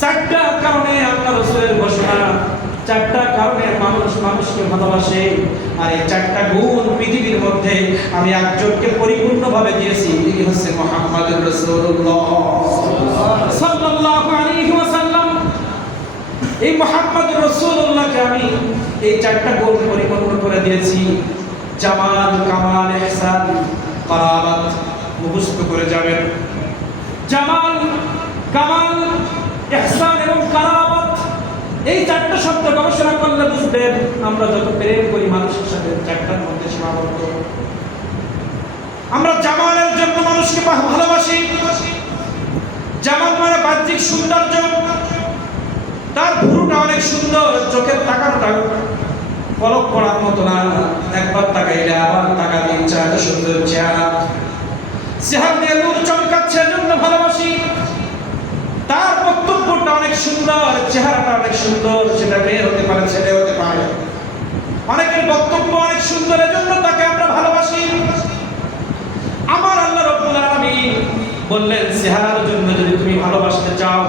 চারটা কারণে আল্লাহ রাসূলের ঘোষণা, চারটা কারণে মানুষ মানুষকে ভালোবাসে। আর এই চারটা গুণ পৃথিবীর মধ্যে আমি একজনকে পরিপূর্ণভাবে দিয়েছি, তিনি হচ্ছে মুহাম্মদুর রাসূলুল্লাহ সাল্লাল্লাহু আলাইহি ওয়াসাল্লাম। এই মুহাম্মদুর রাসূলুল্লাহকে আমি এই চারটা গুণ পরিপূর্ণ করে দিয়েছি। জামাল, কামাল, ইহসান, কারামাত মুখস্থ করে যাবেন। জামাল, কামাল, ইহসান এবং কারামাত, এই চারটা শব্দ গবেষণা করলে বুঝবেন আমরা যত প্রেম করি মানুষের সাথে চারটার মধ্যে সীমাবদ্ধ। আমরা জামালের জন্য মানুষকে ভালোবাসি। জামাল মানে বাহ্যিক সৌন্দর্য, তার ভুরুটা অনেক সুন্দর, চোখের তাকানোটা পলক পড়ার মতো না, একবার তাকাইলে আবার তাকাতে ইচ্ছা, এত সুন্দর চেহারা, চেহারা দিয়ে নূর চমকাচ্ছে, এজন্য ভালোবাসি। তার বক্তব্যটা অনেক সুন্দর, চেহারাটা অনেক সুন্দর, সেটা মেয়ে হতে পারে, ছেলে হতে পারে, অনেকের বক্তব্য অনেক সুন্দর, এজন্য তাকে আমরা ভালোবাসি। আমার আল্লাহ রাব্বুল আলামিন বললেন, চেহারার জন্য যদি তুমি ভালোবাসতে চাও,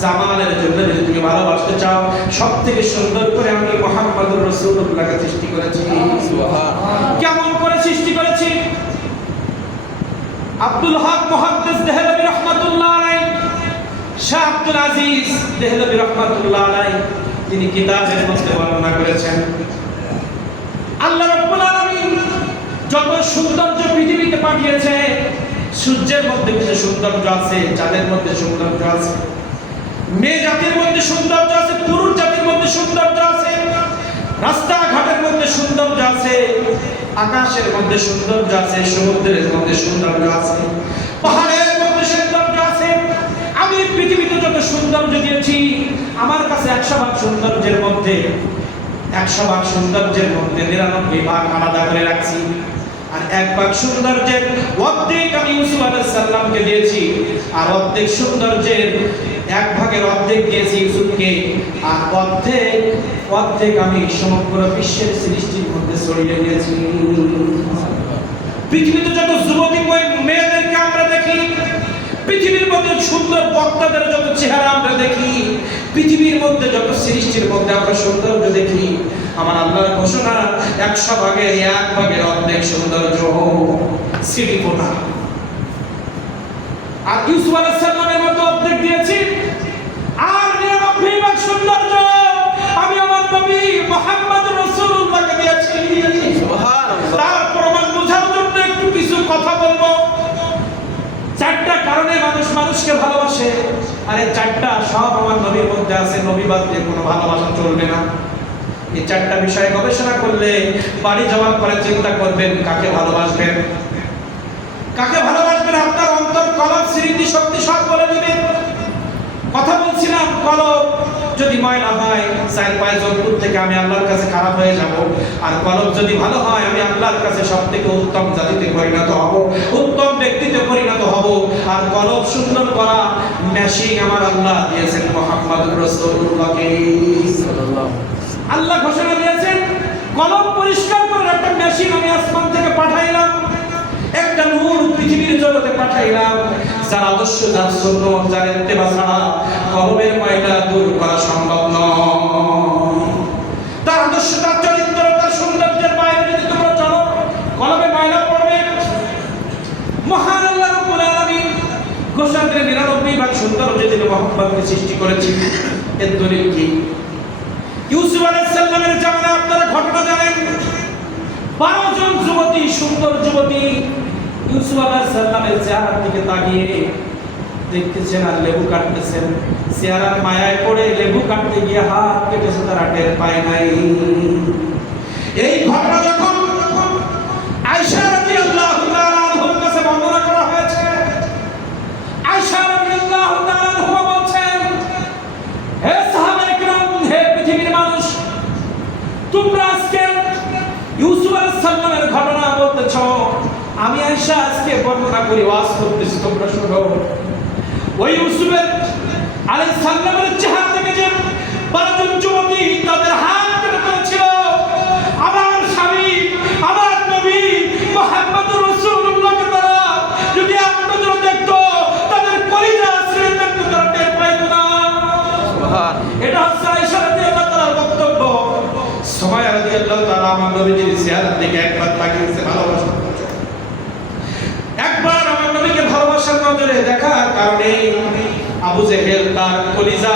জামালের জন্য যদি তুমি ভালোবাসতে চাও, সবথেকে সুন্দর করে আমি মুহাম্মদুর রাসূলুল্লাহকে সৃষ্টি করেছি। সুবহানাল্লাহ। কেমন করে সৃষ্টি করেছি? আব্দুল হক মুহাদ্দিস দেহলভী রাহমাতুল্লাহ আলাইহি, শাহ আব্দুল আজিজ দেহলভী রাহমাতুল্লাহ আলাইহি তিনি কিতাবের মধ্যে বর্ণনা করেছেন, আল্লাহ রাব্বুল আলামিন যত সৌন্দর্য পৃথিবীতে পাঠিয়েছে, সূর্যের মধ্যে কিছু সৌন্দর্য আছে, চাঁদের মধ্যে সৌন্দর্য আছে, মেয়ে জাতির মধ্যে সৌন্দর্য আছে, পুরুষ জাতির মধ্যে সৌন্দর্য আছে, রাস্তাঘাটের মধ্যে সৌন্দর্য আছে, আকাশের মধ্যে সৌন্দর্য আছে, সমুদ্রের মধ্যে সৌন্দর্য আছে, পাহাড়ের মধ্যে সৌন্দর্য আছে। আমি পৃথিবীতে যত সৌন্দর্য দিয়েছি, আমার কাছে 100 ভাগ সৌন্দর্যের মধ্যে 99 ভাগ আলাদা করে রাখছি। আর 1 ভাগ সৌন্দর্যের অর্ধেক আমি ইউসুফ আলাইহিস সালামকে দিয়েছি, আর অর্ধেক সৌন্দর্যের 1 ভাগের অর্ধেক দিয়েছি ইউসুফকে, আর অর্ধেক আমি সমগ্র বিশ্বের সৃষ্টির মধ্যে ছড়িয়ে দিয়েছি। পৃথিবীতে যত যুবতী মেয়েদেরকে আমরা দেখি, পৃথিবীর মধ্যে সুন্দর বক্তাদের যত চেহারা আমরা দেখি, পৃথিবীর মধ্যে যত সৃষ্টির মধ্যে আমরা সৌন্দর্য দেখি, আমার আল্লাহর ঘোষণা 100 ভাগের 1 ভাগের অর্ধেক সৌন্দর্য সিডিপোনা। আর ইউসুফ আলাইহিস সালামের মতো অর্ধেক দিয়েছি, আর 99 ভাগ সৌন্দর্য আমি আমার নবী মুহাম্মদুর রাসূলুল্লাহকে দিয়েছি। সুবহানাল্লাহ। তার প্রমাণ বোঝার জন্য একটু কিছু কথা বলবো। চারটা কারণে মানুষ মানুষকে ভালোবাসে, আর এই চারটা সব আমার নবীর মধ্যে আছে, নবী বাদ দিয়ে কোনো ভালোবাসা চলবে না। এই চারটা বিষয়ে গবেষণা করলে বাড়ি যাওয়ার পরে চিন্তা করবেন কাকে ভালোবাসবেন, কাকে ভালোবাসবেন, আপনার অন্তর কলব স্মৃতি শক্তি সব বলে দিবে। কথা বলছিলাম, কলব যদি ময়লা হয়, 4-5 জন্তুর থেকে আমি আল্লাহর কাছে খারাপ হয়ে যাব, আর কলব যদি ভালো হয় আমি আল্লাহর কাছে সবথেকে উত্তম জাতিতে পরিণত হব, উত্তম ব্যক্তিতে পরিণত হব। আর কলব সুন্দর করা মেশিন আমার আল্লাহ দিয়েছেন মুহাম্মদুর রাসূলুল্লাহকে সাল্লাল্লাহু। আল্লাহ ঘোষণা দিয়েছেন, কলব পরিষ্কার করার একটা মেশিন আমি আসমান থেকে পাঠাইলাম, একটা নূর পৃথিবীর জগতে পাঠাইলাম, যার আদর্শ, যার সুন্নাত, যার ইত্তেবা ছাড়া কলবের ময়লা দূর করা সম্ভব নয়। তার আদর্শ, তার চরিত্র, তার সৌন্দর্যের বাইরে যদি তোমরা চলো, কলবে ময়লা পড়বে। মহান আল্লাহ রাব্বুল আলামিন ঘোষণা দিলেন 99 ভাগ সৌন্দর্য দিয়ে মুহাম্মদকে সৃষ্টি করেছি। এর দলিল কি? ইউসুফ আলাইহিস সালামের জামানায় আপনারা ঘটনা জানেন, 12 জন যুবতী, সুন্দর যুবতী ইউসুফ আলাইহিস সালামের চেহারার দিকে তাকিয়ে দেখতেছেন আর লেবু কাটতেছেন। চেহারার মায়ায় পড়ে লেবু কাটতে গিয়ে হাত কেটেছে, তারা টের পায় নাই। এই ঘটনা যখন আয়েশা রাদিয়াল্লাহু তাআলা আনহার কাছে বর্ণনা করা হয়েছে, আয়েশা রাদিয়াল্লাহু তাআলা আনহা বলছেন, হে সাহাবায়ে কিরাম, হে পৃথিবীর মানুষ, তোমরা আজকে ইউসুফ আলাইহিস সালামের ঘটনা বলতেছো, আমি আয়েশা আজকে বর্ণনা করি, ওয়াজ করতেছি, তোমরা শোনো। ওই ইউসুফ আলাইহিস সালামের চেহারা থেকে যে 12 জন যুবতী তাদের হাত কেটে ফেলেছিল, আমার স্বামী, আমার নবী মুহাম্মদুর রাসূলুল্লাহকে তারা যদি আপনাদের দেখতো, তাদের কলিজা ছিঁড়ে দেখতো, তারা টের পাইতো না। এটা হচ্ছে আয়েশা রাদিয়াল্লাহু তাআলার বক্তব্য। সুমাইয়া রাদিয়াল্লাহু তাআলা আমার নবীজির চেহারার দিকে একবার তাকিয়েছে ভালোবাসা, একবার আমার নবীকে ভালোবাসার নজরে দেখার কারণে আবু জেহেল তার কলিজা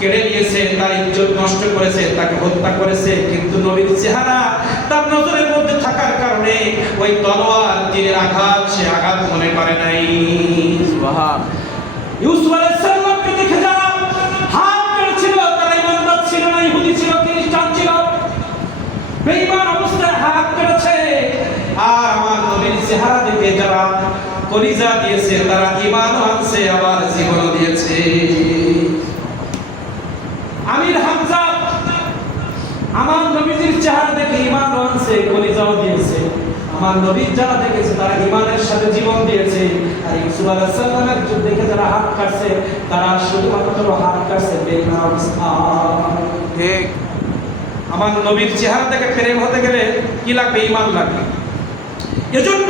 কেড়ে নিয়েছে, তার ইজ্জত নষ্ট করেছে, তাকে হত্যা করেছে, কিন্তু নবীর চেহারা তার নজরের মধ্যে থাকার কারণে ওই তলোয়ার তীরের আঘাত সে আঘাত মনে করে নাই। সুবহান। ইউসুফ আলাইহিস সালামকে দেখে যারা হাত করেছিল তারা ইমানদার ছিল না, ইহুদি ছিল, খ্রিস্টান ছিল, বেঈমান অবস্থায় হাত করেছে। আর আমার নবীর চেহারা দেখে যারা কলিজা দিয়েছে তারা ঈমান আনছে, আবার জীবন দিয়েছে। আমির হামজা আমার নবীজির চেহারা দেখে ঈমান আনছে, কলিজাও দিয়েছে। আমার নবীর যারা দেখেছে তারা ঈমানের সাথে জীবন দিয়েছে। আর ইউসুফ আলাইহিস সালামের দেখে যারা হাত কাটছে তারা শুধুমাত্র হাত কাটছে বেঈমান অবস্থা। ঠিক। আমার নবীর চেহারা দেখে প্রেম হতে গেলে কি লাগবে? ঈমান লাগবে। এজন্য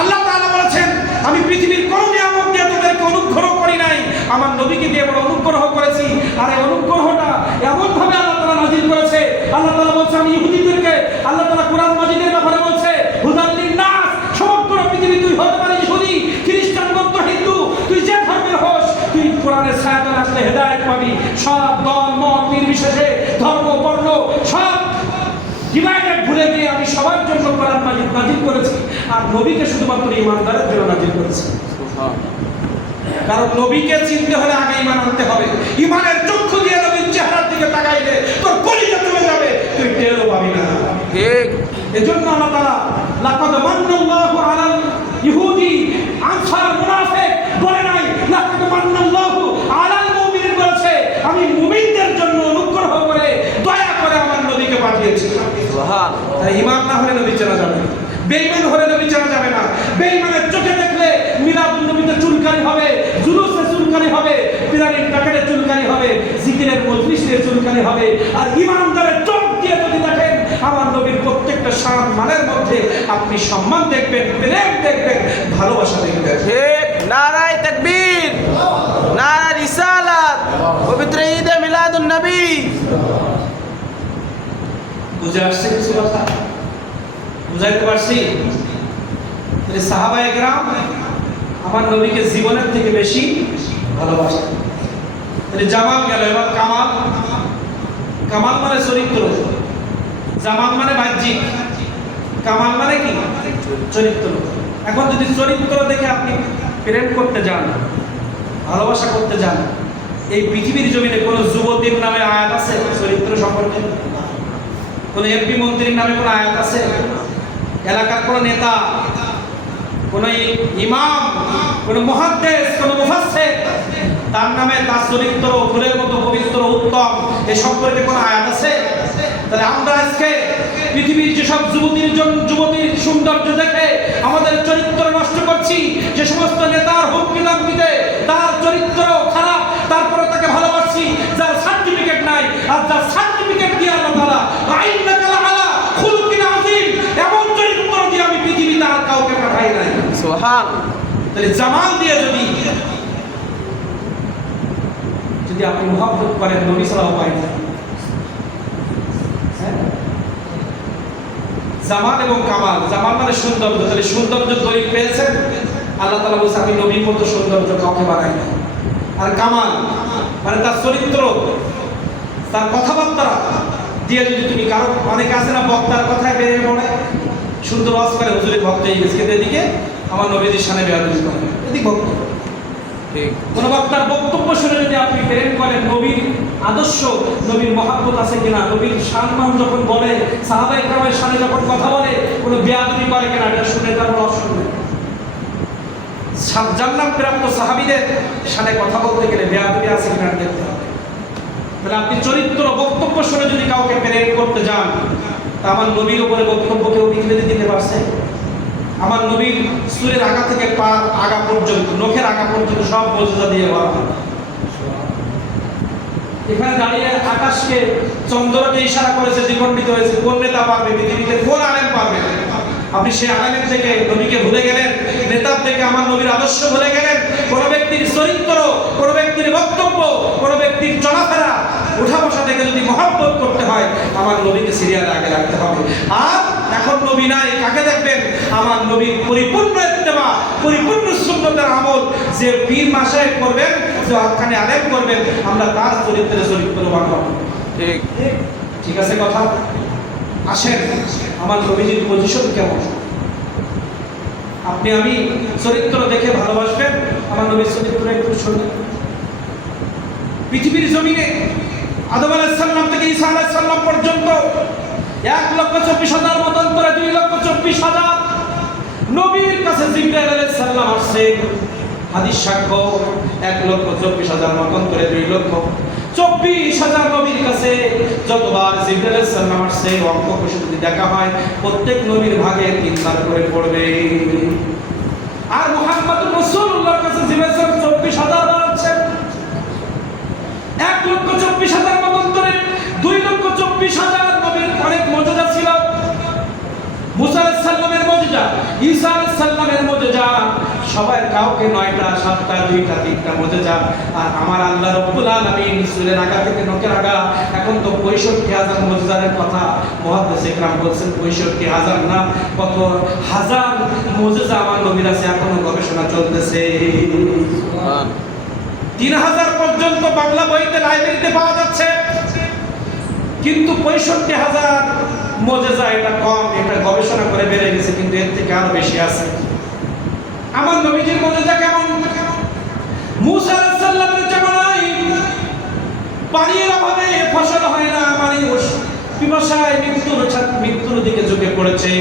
আল্লাহ তাআলা বলেছেন, আমি পৃথিবীর কোন নিয়ামত দিয়ে তোমাদেরকে অনুগ্রহ করি নাই, আমার নবীকে দিয়ে বড় অনুগ্রহ করেছি। আর এই অনুগ্রহটা এমন ভাবে আল্লাহ তাআলা নাযিল করেছে। আল্লাহ তাআলা বলছে, আমি ইহুদিদেরকে, আল্লাহ তাআলা কোরআন মাজিদের ব্যাপারে বলছে, হুদাল লিন-নাস, সমগ্র পৃথিবী তুই হতে পারিস ইহুদি, খ্রিস্টান, বৌদ্ধ, হিন্দু, তুই যে ধর্মের হোস, তুই কোরআনের ছায়াতলে আসলে হেদায়েত পাবি। সব দল মত নির্বিশেষে, ধর্ম বর্ণ সব ডিভাইডেড ভুলে গিয়ে আমি সবার জন্য কোরআন মাজিদ নাযিল করেছি। আর নবীকে শুধুমাত্র ঈমানদারের জন্য নাযিল করেছি। কারণ নবীকে চিনতে হলে আগে ঈমান আনতে হবে। ঈমানের চক্ষু দিয়ে নবীর চেহারার দিকে তাকাইলে তোর কলিজা চলে যাবে, তুই টেরও পাবি না। ঠিক। এজন্য আল্লাহ তাআলা লাকাদ মান্নাল্লাহু আলাল ইহুদি আনসার মুনাফিক বলে নাই, লাকাদ মান্নাল্লাহু আলাল মুমিনিন বলেছে। আমি মুমিনদের জন্য অনুগ্রহ করে দয়া করে আমার নবীকে পাঠিয়েছি। সুবহান। তাই ঈমান না হলে নবী চেনা যাবে না, বেঈমান হলে নবী চেনা যাবে না। বেঈমানের চোখে দেখলে মিলাদুন নবীতে চুলকানি হবে, জুলুসে চুলকানি হবে, পিরামিড টাকারে চুলকানি হবে, জিকিরের মজলিসে চুলকানি হবে। আর ঈমানদারের চোখ দিয়ে যদি দেখেন আমার নবীর প্রত্যেকটা সম্মানের মধ্যে আপনি সম্মান দেখবেন, প্রেম দেখবেন, ভালোবাসা দেখবেন। ঠিক। নারায়ে তাকবীর, নারায়ে রিসালাত, পবিত্র ঈদে মিলাদুন নবী। বুঝে আসছে কিছু কথা? বুঝাইতে পারছি? তাহলে সাহাবায়ে কেরাম আমার নবীকে জীবনের থেকে বেশি ভালোবাসেন। তাহলে জামাল গেল, এবার কামাল। কামাল মানে চরিত্র, জামাল মানে বাহ্যিক, কামাল মানে কি? চরিত্র। এখন যদি চরিত্র দেখে আপনি প্রেম করতে যান, ভালোবাসা করতে যান, এই পৃথিবীর জমিনে কোন যুবতীর নামে আয়াত আছে চরিত্র সম্পর্কে? কোন এমপি মন্ত্রীর নামে কোন আয়াত আছে? এলাকার কোন নেতা, কোন ইমাম, কোন মুহাদ্দিস, কোন মুফাসসির তার নামে তার চরিত্র ফুলের মতো পবিত্র উত্তম এই সম্পর্কে কোন আয়াত আছে? তাহলে আমরা আজকে পৃথিবীর যেসব যুবতীর সৌন্দর্য দেখে আমাদের চরিত্র নষ্ট করছি, যে সমস্ত নেতার হুমকি-ধমকিতে তার চরিত্র খারাপ, তারপরে তাকে ভালোবাসছি, যার সার্টিফিকেট নাই, আর যার সার্টিফিকেট দিয়ে আল্লাহ তাআলা আইন্নাকা লাআলা খুলুকিন আযীম, এমন চরিত্র দিয়ে আমি পৃথিবীতে আর কাউকে পাঠাই নাই। সুবহান। তাহলে জামাল দিয়ে যদি আপনি মুহাব্বত করেন নবী সাল্লাল্লাহু আলাইহি ওয়াসাল্লাম, জামাল এবং কামাল, জামাল মানে সৌন্দর্য, তাহলে সৌন্দর্য দলিল পেয়েছেন। আল্লাহ তাআলা বলেছে, আমি নবীর মতো সৌন্দর্য কাউকে বানাই না। আর কামাল মানে তার চরিত্র, তার কথাবার্তা দিয়ে যদি তুমি কারো, অনেকে আছে না বক্তার কথায় বেরিয়ে পড়ে, সুন্দর ওয়াজ করে, হুজুরের ভক্ত হয়ে গেছে, কিন্তু এদিকে আমার নবীজির শানে বেয়াদবি করে, এদিক ভক্ত। ঠিক। কোন বক্তার বক্তব্য শুনে যদি আপনি প্রেম করেন, নবীর আদর্শ, নবীর মহব্বত আছে কিনা, নবীর সম্মান যখন বলে, সাহাবায়ে কেরামের শানে যখন কথা বলে, কোন বেয়াদবি করে কিনা, এটা শুনে তারপর অশুনে। জান্নাত প্রাপ্ত সাহাবীদের শানে কথা বলতে গেলে বেয়াদবি আছে কিনা দেখতে হবে। তাহলে আপনি চরিত্র বক্তব্য শুনে যদি কাউকে প্রেম করতে যান, তা আমার নবীর উপরে বক্তব্য কেউ লিখে দিতে পারছে? আমার নবীর চুলের আগা থেকে পার আগা পর্যন্ত, নখের আগা পর্যন্ত সব মর্যাদা দিয়ে বলা হয়। এখানে দাঁড়িয়ে আকাশকে, চন্দ্রকে ইশারা করেছে, দ্বিখণ্ডিত হয়েছে। কোন নেতা পারবে পৃথিবীতে? কোন আলেম পারবে? আপনি সেই আলেমের থেকে নবীকে ভুলে গেলেন, নেতার থেকে আমার নবীর আদর্শ ভুলে গেলেন। কোন ব্যক্তির চরিত্র, কোন ব্যক্তির বক্তব্য, কোন ব্যক্তির উঠা বসা থেকে যদি মহব্বত করতে হয় আমার নবীকে সিরিয়ালে আগে রাখতে হবে। আর এখন নবী নাই, কাকে দেখবেন? আমার নবীর পরিপূর্ণ ইত্তেবা, পরিপূর্ণ সুন্নতের আমল যে পীর মাসায়েখ করবেন, যে হক্কানি আলেম করবেন, আমরা তার চরিত্রে চরিত্রবান হব। ঠিক ঠিক আছে কথা? আসেন, আমার নবীজির পজিশন কেমন আপনি আমি চরিত্র দেখে ভালোবাসবেন। আমার নবীর চরিত্র একটু শুনবেন। পৃথিবীর জমিনে আদম আলাইহিস সালাম থেকে ঈসা আলাইহিস সালাম পর্যন্ত 1,24,000 মতান্তরে 2,24,000 নবীর কাছে জিবরাইল আলাইহিস সালাম আসছে। হাদিস সাক্ষ্য 1,24,000 মতান্তরে 2,24,000 নবীর কাছে যতবার জিবরাইল আলাইহিস সালাম আসছে, অঙ্ক কষে যদি দেখা হয় প্রত্যেক নবীর ভাগে 3 বার করে পড়বে। আর মুহাম্মদুর রাসূলুল্লাহর কাছে জিবরাইল 24,000 বার আছে। 1,24,000 মতান্তরে 2,24,000 নবীর অনেক মর্যাদা ছিল। মুসা আলাইহিস সালামের মর্যাদা, ঈসা আলাইহিস সালামের মর্যাদা, সবার কাউকে 9টা 7টা 2টা 3টা মর্যাদা। আর আমার আল্লাহ রাব্বুল আলামিন সূরের আগা থেকে নখের আগা এখন তো 65,000 মর্যাদার কথা মুহাদ্দিস ইকরাম বলছেন। 65,000 না, কত হাজার মর্যাদা আমার নবীর আছে, এখনো গবেষণা চলতেছে। 3,000 পর্যন্ত বাংলা বইতে লাইব্রেরিতে পাওয়া যাচ্ছে, কিন্তু 65,000 মর্যাদা এটা কম, এটা গবেষণা করে বেড়ে গেছে, কিন্তু এর থেকে আরো বেশি আছে। আমার নবীজির মর্যাদা কেমন? মুসা আলাইহিস সালামের জামানায় পানির অভাবে ফসল হয় না, মানুষ পিপাসায় মৃত্যুর দিকে ঝুঁকে পড়েছে।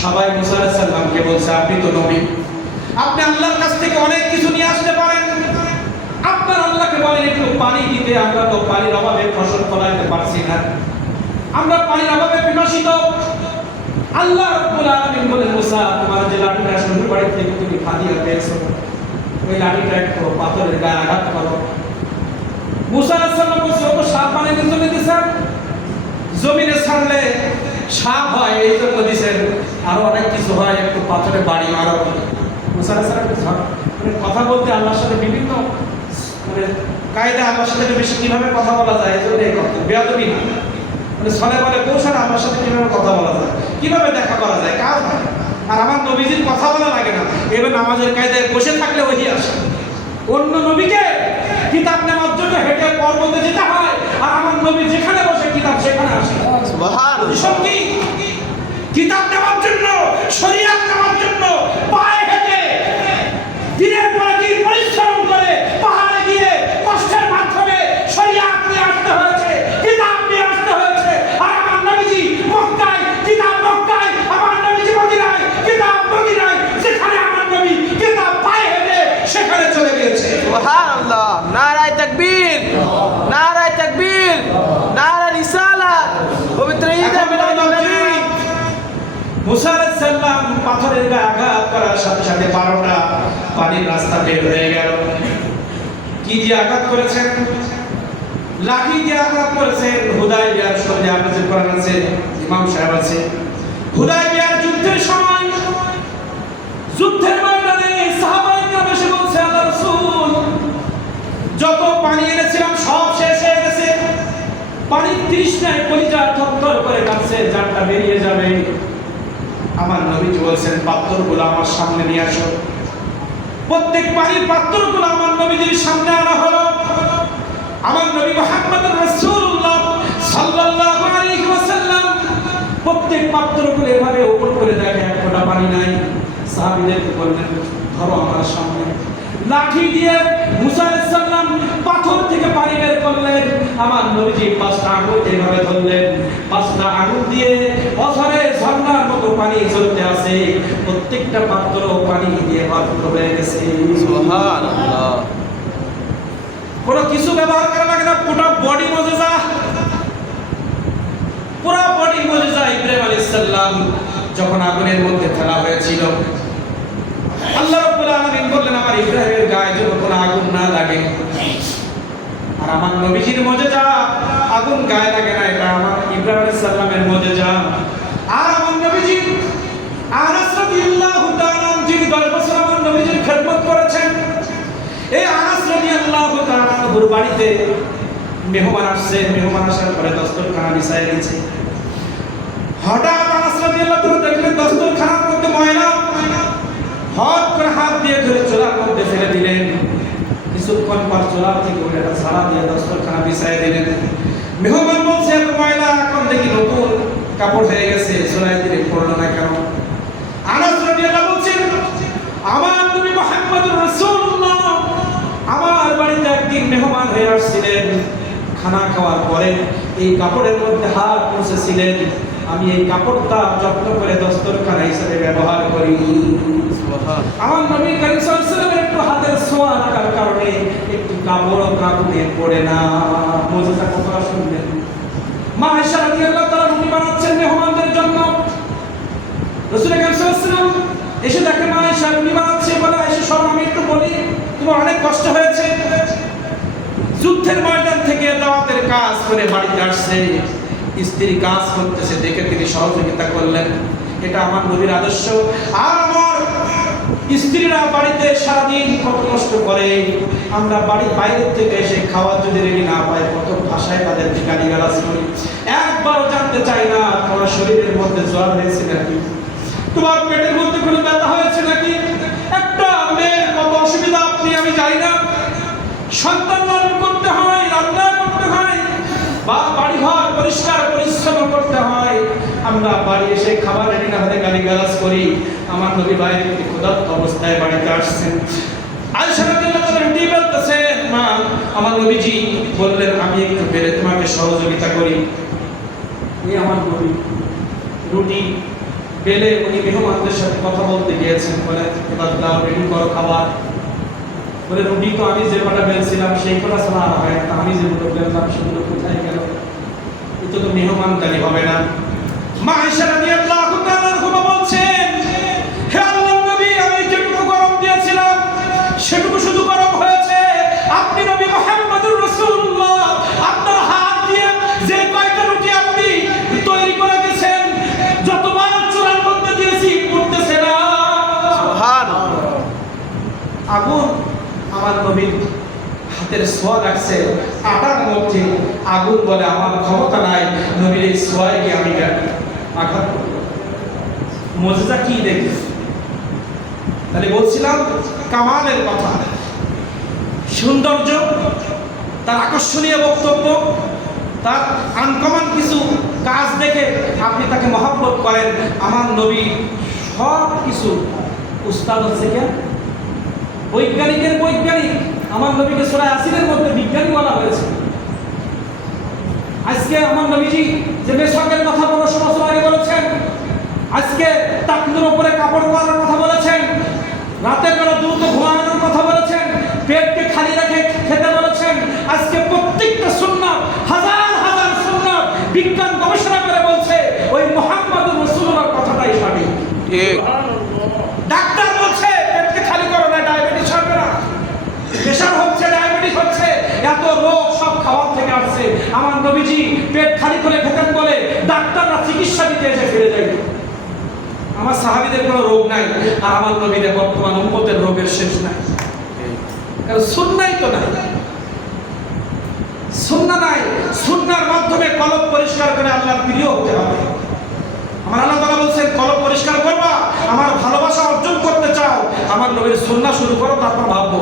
সবাই মুসা আলাইহিস সালামকে বলছে, আপনি তো নবী, আপনি আল্লাহর কাছ থেকে অনেক কিছু নিয়ে আসতে পারেন, আপনার আল্লাহকে বলেন একটু পানি দিতে, আমরা তো পানির অভাবে ফসল ফলাইতে পারছি না, আমরা পানির অভাবে পিপাসিত। আল্লাহ রাব্বুল আলামিন বলেন, মুসা, তোমার যে লাঠিটা শ্বশুর বাড়ি থেকে তুমি হাদিয়া পেয়েছো, ওই লাঠিটা একটু পাথরের গায়ে আঘাত করো। মুসা আলাইহিস সালাম বলছে, ও তো সাপ পানির জন্য দিছেন, জমিনে ছাড়লে সাপ হয় এই জন্য দিছেন, আরো অনেক কিছু হয়, একটু পাথরে বাড়ি মারো। মুসা আলাইহিস সালাম কথা বলতে আল্লাহর সাথে বিভিন্ন কায়দা, আল্লাহর সাথে বেশি কিভাবে কথা বলা যায়, এই জন্য এই কথা বেয়াদবি না, ছলে বলে কৌশল আমার সাথে কিভাবে কথা বলা যায়, কিভাবে দেখা করা যায়, কাজ হয়। আর আমার নবীজির কথা বলা লাগে না, এবার নামাজের কায়দায় বসে থাকলে ওহি আসে। অন্য নবীকে কিতাব নেওয়ার জন্য হেঁটে পর্বতে যেতে হয়, আর আমার নবী যেখানে বসে কিতাব সেখানে আসে। সুবহানাল্লাহ। কিতাব নেওয়ার জন্য, শরীয়ত নেওয়ার জন্য পায়ে হেঁটে দিনের পর দিন পরিশ্রম করে পাহাড়ে গিয়ে কষ্টের মাধ্যমে শরীয়ত নিয়ে আসতে হয়েছে, কিতাব নিয়ে আসতে হয়েছে। আর আমার নবীজি মক্কায় কিতাব, মক্কায় আমার নবীজি মদিনায় কিতাব, মদিনায় যেখানে আমার নবী কিতাব পায়ে হেঁটে সেখানে চলে গিয়েছে। সুবহানাল্লাহ। নারায়ে তাকবীর, নারায়ে তাকবীর, নারায়ে রিসালাত। পবিত্র ঈদে মিলাদুন নবী। মুসা আলাইহিস সালাম পাথরের গায়ে আঘাত করার সাথে সাথে 12টা পানির রাস্তা বের হয়ে গেল। কি দিয়ে আঘাত করেছেন? লাঠি দিয়ে আঘাত করেছেন। হুদায়বিয়ার সঙ্গে আপনাদের কোরআন আছে, ইমাম সাহেব আছে। হুদায়বিয়ার যুদ্ধের সময়, যুদ্ধের ময়দানে সাহাবায়ে কেরাম এসে বলছে, আল্লাহর রাসূল, যত পানি এনেছিলাম সব শেষ হয়ে গেছে, পানির তৃষ্ণায় কলিজা থরথর করে কাঁপছে, জানটা বেরিয়ে যাবে। আমার নবীজি বলছেন, পাত্রগুলো আমার সামনে নিয়ে আসো। প্রত্যেক পানির পাত্রগুলো আমার নবীজির সামনে আনা হলো। আমার নবী মুহাম্মদ রাসূলুল্লাহ সাল্লাল্লাহু আলাইহি ওয়াসাল্লাম প্রত্যেক পাত্রগুলো এভাবে উপর করে দেখে, এক ফোঁটা পানি নাই। সাহাবীদেরকে বললেন, ধরো আমার সামনে। লাঠি দিয়ে মুসা আলাইহিস সালাম পাথর থেকে পানি বের করলেন। আমার নবীজি 5টা আঙুল এইভাবে ধরলেন, 5টা আঙুল দিয়ে অঝরে ঝর্ণার মতো পানি ঝরতে আছে। প্রত্যেকটা পাত্র পানি দিয়ে ভরপুর হয়ে গেছে। সুবহানাল্লাহ। কোনো কিছু ব্যবহার করা লাগে না, পুরো বডি মুজিজা, পুরো বডি মুজিজা। ইব্রাহিম আলাইহিস সালাম যখন আগুনের মধ্যে ফেলা হয়েছিল, আল্লাহ রাব্বুল আলামিন বললেন, আমার ইব্রাহিমের গায়ে যেন কোনো আগুন না লাগে। আর আমার নবীজির মুজিজা, আগুন গায়ে লাগে না, এটা আমার ইব্রাহিম আলাইহিস সালামের মুজিজা। আর আমার নবীজি আনাস রাদিয়াল্লাহু তাআলা, যিনি 10 বছর আমার নবীজির খেদমত করেছেন, এই আনাস রাদিয়াল্লাহু তাআলা ওর বাড়িতে মেহমান আসছে, মেহমান আসার পরে দস্তরখানা বিছায় দিয়েছে। হঠাৎ আনাস রাদিয়াল্লাহু তাআলা দেখলেন দস্তরখানার মধ্যে ময়লা, হঠাৎ করে হাত দিয়ে ধরে চুলার মধ্যে ফেলে দিলেন। কিছুক্ষণ পর চুলা থেকে ওটা ছাড়া দিয়ে দস্তরখানা বিছায় দিলেন। মেহমান বলছে এত ময়লা, এখন দেখি নতুন কাপড় হয়ে গেছে, চুলায় দিলে পড়লো না কেন? আনাস রাদিয়াল্লাহু বলছেন, আমার নবী মুহাম্মদুর রাসূলুল্লাহ আমার বাড়িতে একদিন মেহমান হয়ে আসছিলেন। খানা খাওয়ার পরে এই কাপড়ের মধ্যে হাত মুছেছিলেন। আমি এই কাপড়টা যত্ন করে দস্তরখানা হিসেবে ব্যবহার করি। আমার নবী করিম সাল্লাল্লাহু আলাইহি ওয়াসাল্লামের একটু হাতের ছোঁয়া লাগার কারণে একটু কাপড় কাপড়ে পড়ে না। মুজিজা কথা শুনলেন। মা আয়েশা রাদিয়াল্লাহু তাআলা রুটি বানাচ্ছেন মেহমানদের জন্য। রাসূল করিম সাল্লাল্লাহু আলাইহি ওয়াসাল্লাম এসে দেখে মা আয়েশা রুটি বানাচ্ছে, বলে আয়েশা শোনো আমি একটু বলি, তোমার অনেক কষ্ট হয়েছে, যুদ্ধের ময়দান থেকে দাওয়াতের কাজ করে বাড়িতে আসছে, স্ত্রী কাজ করতেছে দেখে তিনি সহযোগিতা করলেন। এটা আমার নবীর আদর্শ। আর আমার স্ত্রীরা বাড়িতে সারাদিন কত কষ্ট করে, আমরা বাড়ির বাইরে থেকে এসে খাওয়ার যদি রেডি না পাই কত ভাষায় তাদের গালিগালাজ করি। একবারও জানতে চাই না তোমার শরীরের মধ্যে জ্বর হয়েছে নাকি, তোমার পেটের মধ্যে কোনো ব্যথা হয়েছে নাকি, একটা মেয়ের কত অসুবিধা আপনি আমি জানি না। সন্তান লালন করতে হয়, রান্না করতে হয়, বা বাড়ি ঘর পরিষ্কার পরিচ্ছন্ন করতে হয়, আমরা বাড়ি এসে খাবার রেডি না হতে গালিগালাজ করি। আমার নবী বাইরে থেকে ক্ষুধার্ত অবস্থায় বাড়িতে আসছেন। আয়েশা রাদিয়াল্লাহু তাআলা রুটি বেলতেছেন, মা আমার নবীজি বললেন আমি একটু বেলে তোমাকে সহযোগিতা করি। এই আমার নবী রুটি বেলে উনি মেহমানদের সাথে কথা বলতে গিয়েছেন, বলে এবার দাও রেডি করো খাবার। বলে রুটি তো আমি যে কটা বেলছিলাম সেই কটা ছাড়া আর হয় না, আমি যেগুলো বেললাম সেগুলো কোথায় গেল? এটা তো মেহমানদারি হবে না। মা আয়েশা রাদিয়াল্লাহু তাআলা আনহা বলছেন, হে আল্লাহর নবী আমি যেটুকু গরম দিয়েছিলাম সেটুকু শুধু গরম হয়েছে, আপনি নবী মুহাম্মদুর রাসূলুল্লাহ আপনার হাত দিয়ে যে কয়টা রুটি আপনি তৈরি করে গেছেন, যতবার চুলার মধ্যে দিয়েছি পড়তেছে না। সুবহানাল্লাহ। আগুন আমার নবীর হাতের ছোঁয়া লাগছে আটার মধ্যে, আগুন বলে আমার ক্ষমতা নাই নবীর এই ছোঁয়ায় গিয়ে আমি আঘাত করব। মুজিজা কি দেখি? তাহলে বলছিলাম কামালের কথা, সৌন্দর্য, তার আকর্ষণীয় বক্তব্য, তার আনকমন কিছু কাজ দেখে আপনি তাকে মহব্বত করেন। আমার নবী সব কিছু উস্তাদ হচ্ছে কেন? বৈজ্ঞানিকের বৈজ্ঞানিক। আমার নবীকে সূরা ইয়াসিনের মধ্যে বিজ্ঞানী বলা হয়েছে। আজকে আমার নবীজি যে মেশকের কথা বড় সমস্ত আগে বলেছেন, আজকে তাকনুর উপরে কাপড় পরার কথা বলেছেন, রাতের বেলা দ্রুত ঘুমানোর কথা বলেছেন, পেটকে খালি রেখে খেতে বলেছেন। আজকে প্রত্যেকটা সুন্নাত, হাজার হাজার সুন্নাত বিজ্ঞান গবেষণা করে বলছে ওই মুহাম্মদুর রাসূলুল্লাহর কথাটাই সঠিক। ঠিক। ডাক্তার বলছে পেটকে খালি করো না, ডায়াবেটিস হবে না, প্রেসার হচ্ছে, ডায়াবেটিস হচ্ছে, এত রোগ সব খাওয়ার থেকে আসছে। আমার নবীজি পেট খালি করে খেতেন বলে ডাক্তাররা চিকিৎসা দিতে এসে ফিরে যায়। আমার সাহাবীদের কোনো রোগ নাই, আর আমার নবীদের বর্তমান উম্মতের রোগের শেষ নাই। কারণ সুন্নাহ তো নাই, সুন্নাহ নাই। সুন্নাহর মাধ্যমে কলব পরিষ্কার করে আল্লাহর প্রিয় হতে হবে। আমার আল্লাহ তাআলা বলছেন কলব পরিষ্কার করবা, আমার ভালোবাসা অর্জন করতে চাও, আমার নবীর সুন্নাহ শুরু করো, তারপর ভাববো।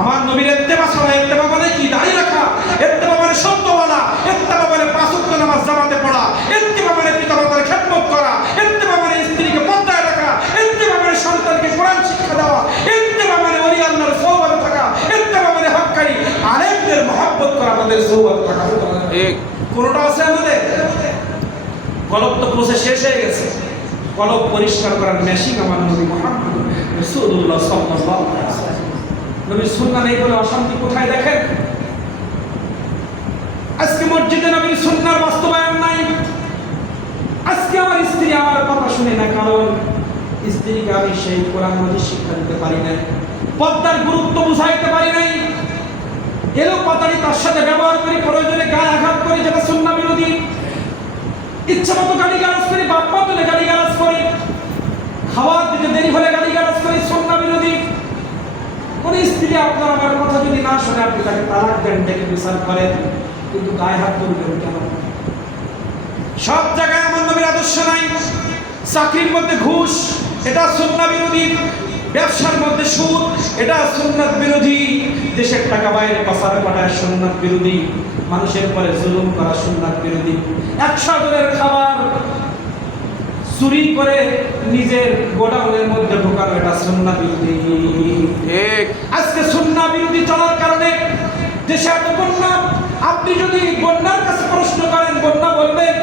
আমার নবীর ইত্তেবা ছাড়া, ইত্তেবা মানে কি? দাঁড়িয়ে রাখা। ইত্তেবা মানে সত্য বলা, ইত্তেবা মানে পাঁচ ওয়াক্ত নামাজ জামাতে পড়া, ইত্তেবা মানে পিতামাতার খেদমত করা, ইত্তেবা মানে স্ত্রীকে পর্দায় রাখা, ইত্তেবা মানে সন্তানকে কোরআন শিক্ষা দেওয়া, ইত্তেবা মানে ওলি আল্লাহর সোহবতে থাকা, ইত্তেবা মানে হক্কানি আলেমদের মহব্বত করা, তাদের সোহবতে থাকা। ঠিক। কোনটা আছে আমাদের? কলব তো প্রসেস শেষ হয়ে গেছে। কলব পরিষ্কার করার মেশিন আমার নবী মুহাম্মদ রাসূলুল্লাহ সাল্লাল্লাহু আলাইহি ওয়াসাল্লাম। নবীর সুন্নাহ নেই বলে অশান্তি কোথায় দেখেন? আজকে মসজিদে নবীর সুন্নাহর বাস্তবায়ন নাই। আজকে আমার স্ত্রী আমার কথা শুনে না, কারণ স্ত্রীকে আমি সেই কোরআন হাদিস শিক্ষা দিতে পারি নাই, পর্দার গুরুত্ব বুঝাইতে পারি নাই। এলো কথাটি তার সাথে ব্যবহার করি, প্রয়োজনে গায়ে আঘাত করি, যেটা সুন্নাহ বিরোধী। ইচ্ছা মতো গালিগালাজ করি, বাপ মা তুলে গালিগালাজ করি, খাবার দিতে দেরি হলে গালিগালাজ করি, সুন্নাহ বিরোধী। কোন স্ত্রী আপনার আমার কথা যদি না শোনে আপনি তাকে তালাক দেন, ডেকে বিচার করেন, কিন্তু গায়ে হাত তুলবেন কেন? সব জায়গায় আমার নবীর আদর্শ নাই। চাকরির মধ্যে ঘুষ, এটা সুন্নাহ বিরোধী। ব্যবসার মধ্যে সুদ, এটা সুন্নাত বিরোধী। দেশের টাকা বাইরে পাচার করা সুন্নাত বিরোধী। মানুষের পরে জুলুম করা সুন্নাত বিরোধী। 100 জনের খাবার চুরি করে নিজের গোডাউনের মধ্যে ঢোকানো, এটা সুন্নাহ বিরোধী। ঠিক। আজকে সুন্নাহ বিরোধী চলার কারণে দেশে এত বন্যা। আপনি যদি বন্যার কাছে প্রশ্ন করেন, বন্যা বলবেন।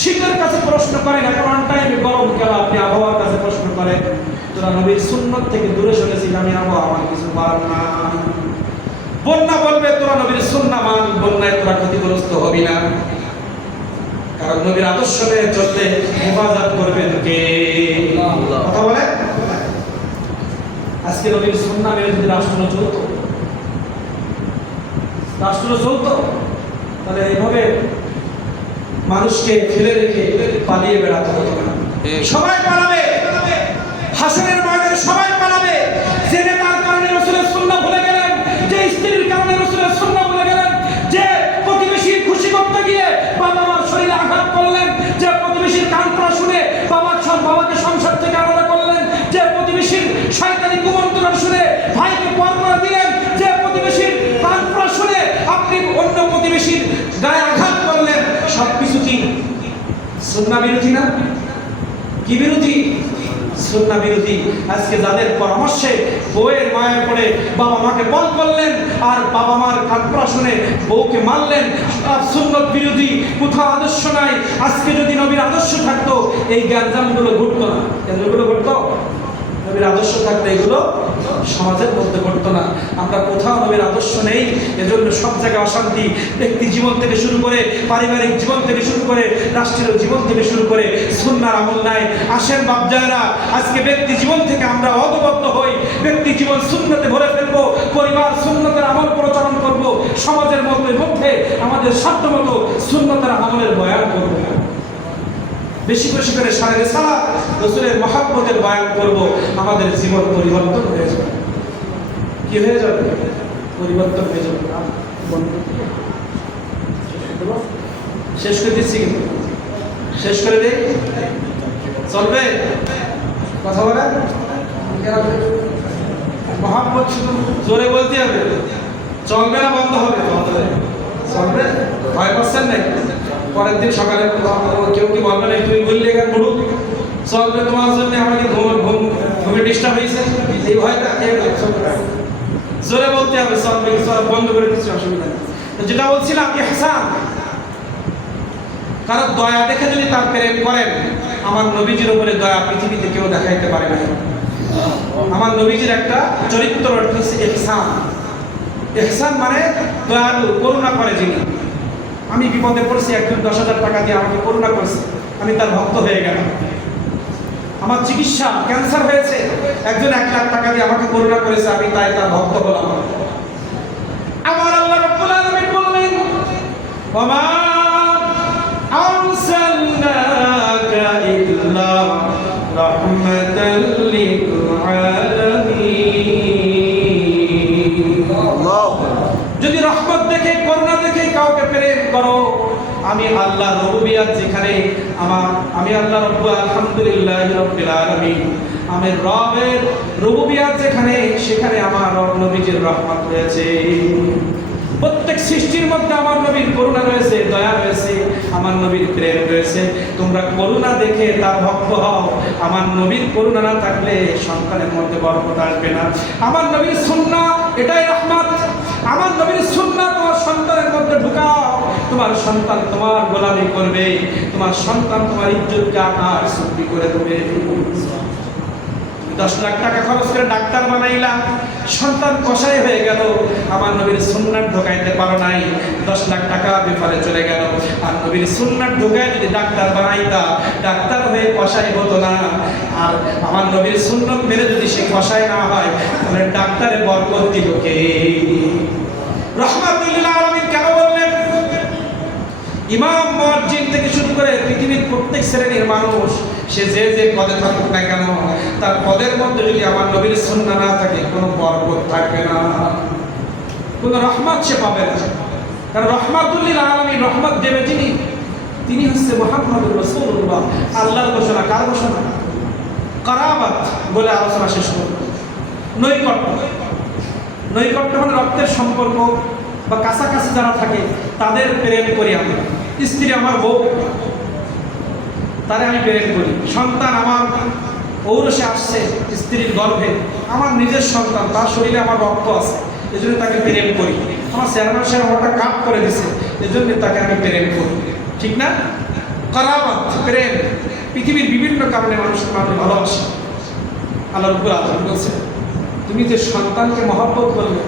শীতের কাছে প্রশ্ন করেন, এখন অন টাইমে গরম কেন, আপনি আবহাওয়ার কাছে প্রশ্ন করেন। তোরা নবীর সুন্নত থেকে দূরে সরেছিস, আমি আবহাওয়া আমার কিছু বলার না। বন্যা বলবে তোরা নবীর সুন্নাহ মান, বন্যায় তোরা ক্ষতিগ্রস্ত হবি না। কারণ নবীর আদর্শ নিয়ে চলতে হেফাজত করবেন কে? কথা বলে। আজকে নবীর সুন্নাহ মেনে যদি রাষ্ট্র চলতো, তাহলে এইভাবে মানুষকে ফেলে রেখে পালিয়ে বেড়াতে হতো না। সবাই পালাবে, হাসরের ময়দানে সবাই পালাবে। যে নেতার কারণে রাসূলের সুন্নাহ ভুলে গেলেন, যে স্ত্রীর কারণে রাসূলের সুন্নাহ ভুলে গেলেন, যে প্রতিবেশীর খুশি করতে গিয়ে বাবা মার শরীরে আঘাত করলেন, যে প্রতিবেশীর কান পড়া শুনে বাবাকে সংসার থেকে আলাদা করলেন, যে প্রতিবেশীর শয়তানি কুমন্ত্রণা শুনে ভাইকে পর করে দিলেন, যে প্রতিবেশীর কান পড়া শুনে আপনি অন্য প্রতিবেশীর গায়ে আঘাত করলেন, সবকিছু কি সুন্নাহ বিরোধী না? কি বিরোধী? সুন্নাহ বিরোধী। আজকে যাদের পরামর্শে বউয়ের মায়া পড়ে বাবা মাকে বল করলেন, আর বাবা মার কানপড়া শুনে বউকে মারলেন, সুন্নাত বিরোধী। কোথাও আদর্শ নাই। আজকে যদি নবীর আদর্শ থাকতো এই গ্যাঞ্জামগুলো ঘটতো না। এগুলো ঘটতো? নবীর আদর্শ থাকলে এগুলো সমাজের মধ্যে ঘটতো না। আমরা কোথাও নবীর আদর্শ নেই, এজন্য সব জায়গায় অশান্তি। ব্যক্তি জীবন থেকে শুরু করে, পারিবারিক জীবন থেকে শুরু করে, রাষ্ট্রীয় জীবন থেকে শুরু করে সুন্নাহর আমল নাই। আসেন বাপজায়েরা, আজকে ব্যক্তি জীবন থেকে আমরা অববদ্ধ হই, ব্যক্তি জীবন সুন্নতে ভরে ফেলবো, পরিবার সুন্নতের আমল প্রচলন করব, সমাজের মধ্যে আমাদের সাধ্যমতো সুন্নতের আমলের বয়ান করব। বেশি বেশি করে সারা রিসালাত রাসূলের মহব্বতের বয়ান করব। আমাদের জীবন পরিবর্তন হয়ে যাবে। কি হয়ে যাবে? পরিবর্তন হয়ে যাবে। শেষ করে দিচ্ছি, কিন্তু শেষ করে দেই, চলবে? কথা বলেন। মহব্বত শুধু জোরে বলতে হবে, চলবে না বন্ধ হবে? চলবে। ভয় পাচ্ছেন নাকি? পরের দিন সকালে কেউ কি বলবে না তুমি বললে এখানে পড়ুক, চলবে তোমার জন্য, আমাকে ঘুমে ডিস্টার্ব হয়েছে, এই ভয়টা জোরে বলতে হবে, চলবে। বন্ধ করে দিচ্ছি, অসুবিধা নেই। যেটা বলছিলাম, ইহসান, কারণ দয়া দেখে যদি তার প্রেম করেন, আমার নবীজির উপরে দয়া পৃথিবীতে কেউ দেখাইতে পারে না। আমার নবীজির একটা চরিত্র হচ্ছে ইহসান। ইহসান মানে দয়ালু, করুণা করে যিনি। আমি বিপদে পড়ছি, একজন 10,000 টাকা দিয়ে আমাকে করুণা করেছে, আমি তার ভক্ত হয়ে গেলাম। আমার চিকিৎসা, ক্যান্সার হয়েছে, একজন 1 লাখ টাকা দিয়ে আমাকে করুণা করেছে, আমি তাই তার ভক্ত হলাম। আমার আল্লাহ রাব্বুল আলামিন বললেন, ওমা আরসালনাকা ইল্লা রাহমাতাল লিল আলামিন। যদি রহমত দেখে, করুণা দেখে কাউকে প্রেম করো, আমি আল্লাহ রুবুবিয়াত যেখানে আমি আল্লাহ রব্বুল আলহামদুলিল্লাহি রাব্বিল আলামিন, আমি রবের রুবুবিয়াত যেখানে, সেখানে আমার নবীজির রহমত রয়েছে। প্রত্যেক সৃষ্টির মধ্যে আমার নবীর করুণা রয়েছে, দয়া রয়েছে, আমার নবীর প্রেম রয়েছে। তোমরা করুণা দেখে তার ভক্ত হও। আমার নবীর করুণা না থাকলে সন্তানের মধ্যে বরকত আসবে না। আমার নবীর সুন্নাহ এটাই রহমত। আমার নবীর সুন্নাহ তোমার সন্তানের মধ্যে ঢুকাও, তোমার সন্তান তোমার গোলামি করবে, তোমার সন্তান তোমার ইজ্জতকে আকার চুক্তি করে দেবে। 10 লাখ টাকা খরচ করে ডাক্তার বানাইলা, সন্তান কসাই হয়ে গেল, আমার নবীর সুন্নাত ঢোকাইতে পারো নাই, 10 লাখ টাকা বেফারে চলে গেল। আর নবীর সুন্নাত ঢোকায় যদি ডাক্তার বানাইতা, ডাক্তার হয়ে কসাই হতো না। আর আমার নবীর সুন্নাত মেনে যদি সে কসাই না হয়, তাহলে ডাক্তারে বরকত দিল কে? রাহমাতুল লিল আলামিন কেন বললেন? ইমাম মুয়াজ্জিন থেকে শুরু করে পৃথিবীর প্রত্যেক শ্রেণীর মানুষ সে যে যে পদে থাকুক না কেন, তার পদের মধ্যে যদি আমার নবীর সুন্নাহ না থাকে কোনো বরকত থাকবে না, কোনো রহমত সে পাবে না। কারণ রহমাতুল লিল আলামিন, রহমত দেবে যিনি, তিনি হচ্ছে মুহাম্মদুর রাসূলুল্লাহ। আল্লাহর ঘোষণা, কার ঘোষণা? কারাবাত বলে আলোচনা শেষ করব। নৈকট্য, নৈকট্য মানে রক্তের সম্পর্ক বা কাছাকাছি যারা থাকে তাদের প্রেম করি আমি। স্ত্রী আমার বউ, তারে আমি প্রেম করি। সন্তান আমার ঔরসে আসছে স্ত্রীর গর্ভে, আমার নিজের সন্তান, তার শরীরে আমার রক্ত আছে, এজন্য তাকে প্রেম করি। আমার চেয়ারম্যান সাহেব আমারটা কাপ করে দিছে, এজন্য তাকে আমি প্রেম করি। ঠিক না? কারাবাত, প্রেম। পৃথিবীর বিভিন্ন কারণে মানুষকে মানুষ ভালোবাসে। আল্লাহ রাব্বুল আলামিন বলছেন, তুমি যে সন্তানকে মহব্বত করলে,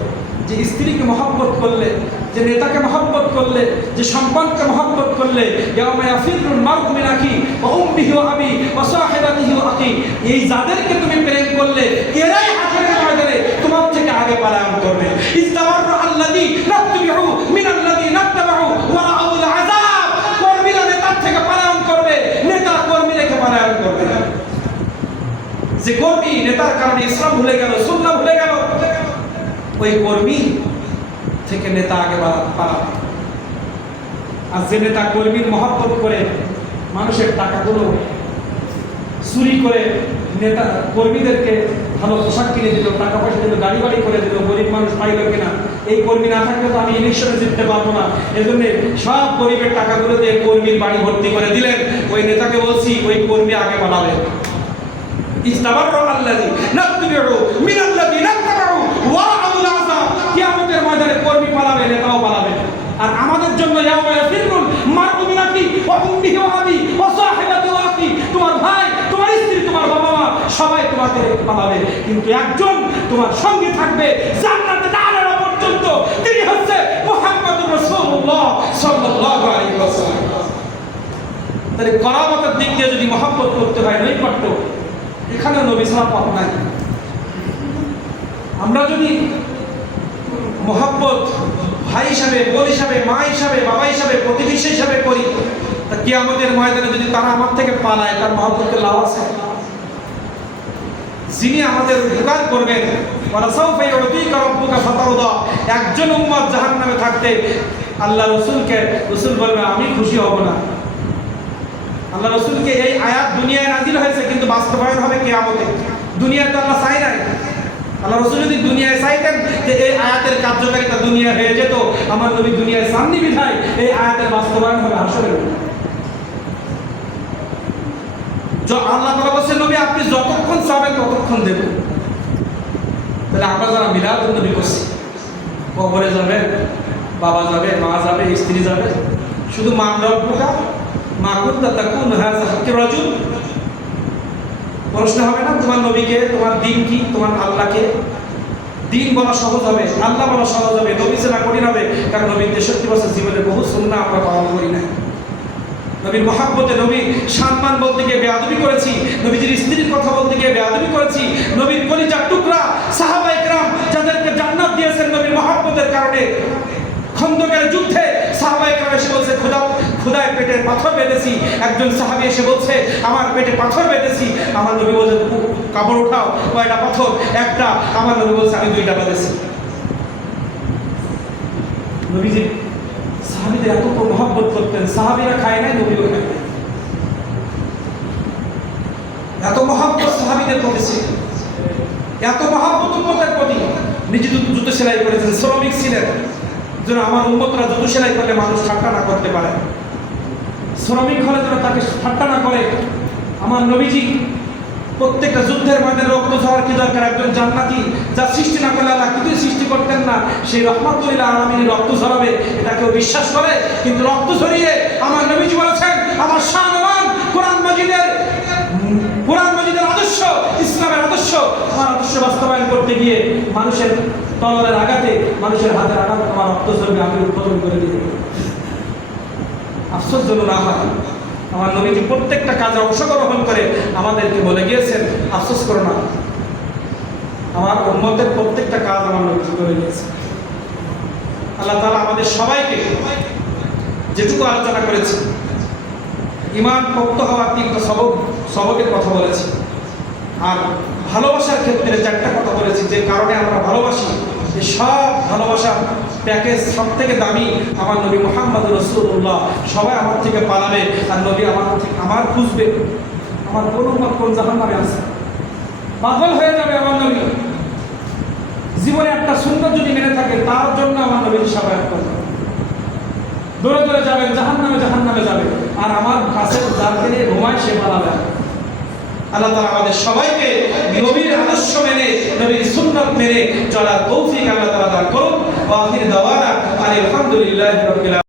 যে স্ত্রীকে মহব্বত করলে, যে নেতাকে মহব্বত করলে, যে সম্পদকে মহব্বত করলে, ইয়াউমা ইয়াফিরুল মারউ মিন আখি ওয়া উম্মিহি ওয়া আবি ওয়া সাহিবাতিহি ওয়া আখি, এই যাদেরকে তুমি প্রেম করলে এরাই হাসরের ময়দানে তোমার থেকে আগে পালায়ন করবে। ইস্তাবাররা আল্লাযী নাত্তাবিউ মিনাল্লাযী নাত্তাবাউ ওয়া রাআউল আযাব, কর্মীরা নেতার থেকে পালায়ন করবে, নেতা কর্মী রেখে পালায়ন করবে। যে কর্মী নেতার কারণে ইসলাম ভুলে গেল, সুন্নাহ ভুলে গেল, ওই কর্মী থেকে নেতা আগে পালাবে। আর যে নেতা কর্মীর মহব্বত করে মানুষের টাকাগুলো চুরি করে নেতা কর্মীদেরকে ভালো পোশাক কিনে দিল, টাকা পয়সা দিল, গাড়ি বাড়ি করে দিল, গরিব মানুষ পাইল কিনা, এই কর্মী না থাকলে তো আমি ইলেকশনে জিততে পারবো না, এজন্য সব গরিবের টাকাগুলো দিয়ে কর্মীর বাড়ি ভর্তি করে দিলেন। ওই নেতাকে বলছি ওই কর্মী আগে পালাবে। ইস্তাবাররা আল্লাযী নাত্তাবিউ মিনাল্লাযী নাত্তাবাউ ওয়া রাআউল আযাব, কিয়ামতের ময়দানে কর্মী পালাবে, নেতাও পালাবে। আর আমাদের জন্য ইয়াউমা ইয়াফিরুল মারউ মিন আখি ওয়া উম্মিহি ওয়া আবি ওয়া সাহিবাতিহি ওয়া আখি, তোমার ভাই, তোমার স্ত্রী, তোমার বাবা মা সবাই তোমাকে পালাবে, কিন্তু একজন তোমার সঙ্গে থাকবে জান্নাতে দাঁড়ানো পর্যন্ত, তিনি হচ্ছে মুহাম্মদুর রাসূলুল্লাহ সাল্লাল্লাহু আলাইহি ওয়াসাল্লাম। তাহলে করামতের দিক দিয়ে যদি মহব্বত করতে হয়, নৈকট্য, এখানে নবী ছাড়া পথ নাই। আমরা যদি মহব্বত ভাই হিসাবে, বোন হিসাবে, মা হিসাবে, বাবা হিসাবে, প্রতিবেশী হিসাবে করি, তা কিয়ামতের ময়দানে যদি তারা আমার থেকে পালায়, তার মহব্বতের লাভ আছে? যিনি আমাদের উপকার করবেন, ওয়ালাসাউফা ইউতিকা রাব্বুকা ফাতারদা, একজন উম্মত জাহান্নামে থাকতে আল্লাহ রাসূলকে, রাসূল বলবে আমি খুশি হব না। আল্লাহ রাসূলকে এই আয়াত দুনিয়ায় নাযিল হয়েছে, কিন্তু বাস্তবায়ন হবে কিয়ামতে। দুনিয়াতে আল্লাহ চাই নাই। আল্লাহ রাসূল যদি দুনিয়ায় চাইতেন যে এই আয়াতের কার্যকারিতা দুনিয়া হয়ে যেত, আমার নবী দুনিয়ায় চাননি বিধায় এই আয়াতের বাস্তবায়ন হবে হাসরের। আল্লাহ তাআলা বলেছেন নবী আপনি যতক্ষণ চাবেন ততক্ষণ দেব। তাহলে আমরা যারা মিলাদুন নবী করছি, কবরে যাবে, বাবা যাবে, মা যাবে, স্ত্রী যাবে, শুধু মান রব্বুকা মা কুনতা তাকুন হাযা হাক্কি রাজুল, প্রশ্ন হবে না তোমার নবীকে, তোমার দিন কি, তোমার আল্লাহকে? দিন বলা সহজ হবে, আল্লাহ বলা সহজ হবে, নবী চেনা কঠিন হবে, কারণ নবীর 63 বছর জীবনে বহু সুন্নাহ আমরা পালন করি না। নবীর মহব্বতে, নবীর সম্মান বলতে গিয়ে বেয়াদবি করেছি, নবীজির স্ত্রীর কথা বলতে গিয়ে বেয়াদবি করেছি, নবীর কলিজার টুকরা সাহাবায়ে কেরাম যাদেরকে জান্নাত দিয়েছেন নবীর মহব্বতের কারণে, খন্দকের যুদ্ধে সাহাবায়ে কেরাম এসে বলছে খোদায় পেটের পাথর বেঁধেছি, একজন সাহাবী এসে বলছে আমার পেটে পাথর বেঁধেছি, আমার নবী বলছে কাপড় উঠাও, কয়টা পাথর? একটা। আমার নবী বলছে আমি 2টা বেঁধেছি। নবীজি সাহাবীদের এত মহব্বত করতেন, সাহাবীরা খায় নাই, নবীও খায় নাই। এত মহব্বত সাহাবীদের প্রতি ছিল, এত মহব্বত উম্মতের প্রতি। নিজে জুতো সেলাই করেছেন, শ্রমিক ছিলেন, যেন আমার উম্মতরা জুতো সেলাই করলে মানুষ ঠাট্টা না করতে পারে, শ্রমিক হলে যেন তাকে ঠাট্টা না করে। আমার নবীজি প্রত্যেকটা যুদ্ধের ময়দানে রক্ত ঝরার কি দরকার? একজন জান্নাতি যা সৃষ্টি না করলে আল্লাহ কিছুই সৃষ্টি করতেন না, সেই রহমাতুল লিল আলামিন রক্ত ঝরাবে, এটা কেউ বিশ্বাস করে? কিন্তু রক্ত ঝরিয়ে আমার নবীজি বলেছেন আমার শানওয়ান কোরআন মাজিদের আদর্শ, ইসলামের আদর্শ, আমার আদর্শ বাস্তবায়ন করতে গিয়ে মানুষের তলোয়ারের আঘাতে, মানুষের হাতের আঘাতে আমার রক্ত ঝরবে, আমি উদ্বোধন করে দিয়ে দেব। আফসোস যেন না হয়, আমার নবীজি প্রত্যেকটা কাজে অংশগ্রহণ করে আমাদেরকে বলে গিয়েছেন আফসোস করো না, আমার উম্মতের প্রত্যেকটা কাজ আমার নবীজি করে গিয়েছে। আল্লাহ তাআলা আমাদের সবাইকে যেটুকু আলোচনা করেছে ঈমান পোক্ত হওয়ার 3টা সবকের কথা বলেছি। আর ভালোবাসার ক্ষেত্রে 4টা কথা বলেছি, যে কারণে আমরা ভালোবাসি। এই সব ভালোবাসার প্যাকেজ সবথেকে দামি আমার নবী মুহাম্মদ রাসূলুল্লাহ। সবাই আমার থেকে পালাবে আর নবী আমার খুঁজবে। আমার কোন উম্মত কোন জাহান্নামে আছে, পাগল হয়ে যাবে আমার নবী। জীবনে একটা সুন্নাত যদি মেনে থাকে তার জন্য আমার নবীর সাফায়াত করবে। দৌড়ে দৌড়ে যাবেন জাহান্নামে যাবে, আর আমার কাছে যাকে নিয়ে ঘুমায় সে পালাবে। আল্লাহ তাআলা আমাদের সবাইকে নবীর আদর্শ মেনে, নবীর সুন্নাত মেনে চলার তৌফিক আল্লাহ তাআলা দান করুন। ওয়া আখির দাওয়ানা আলহামদুলিল্লাহি রাব্বিল আলামিন।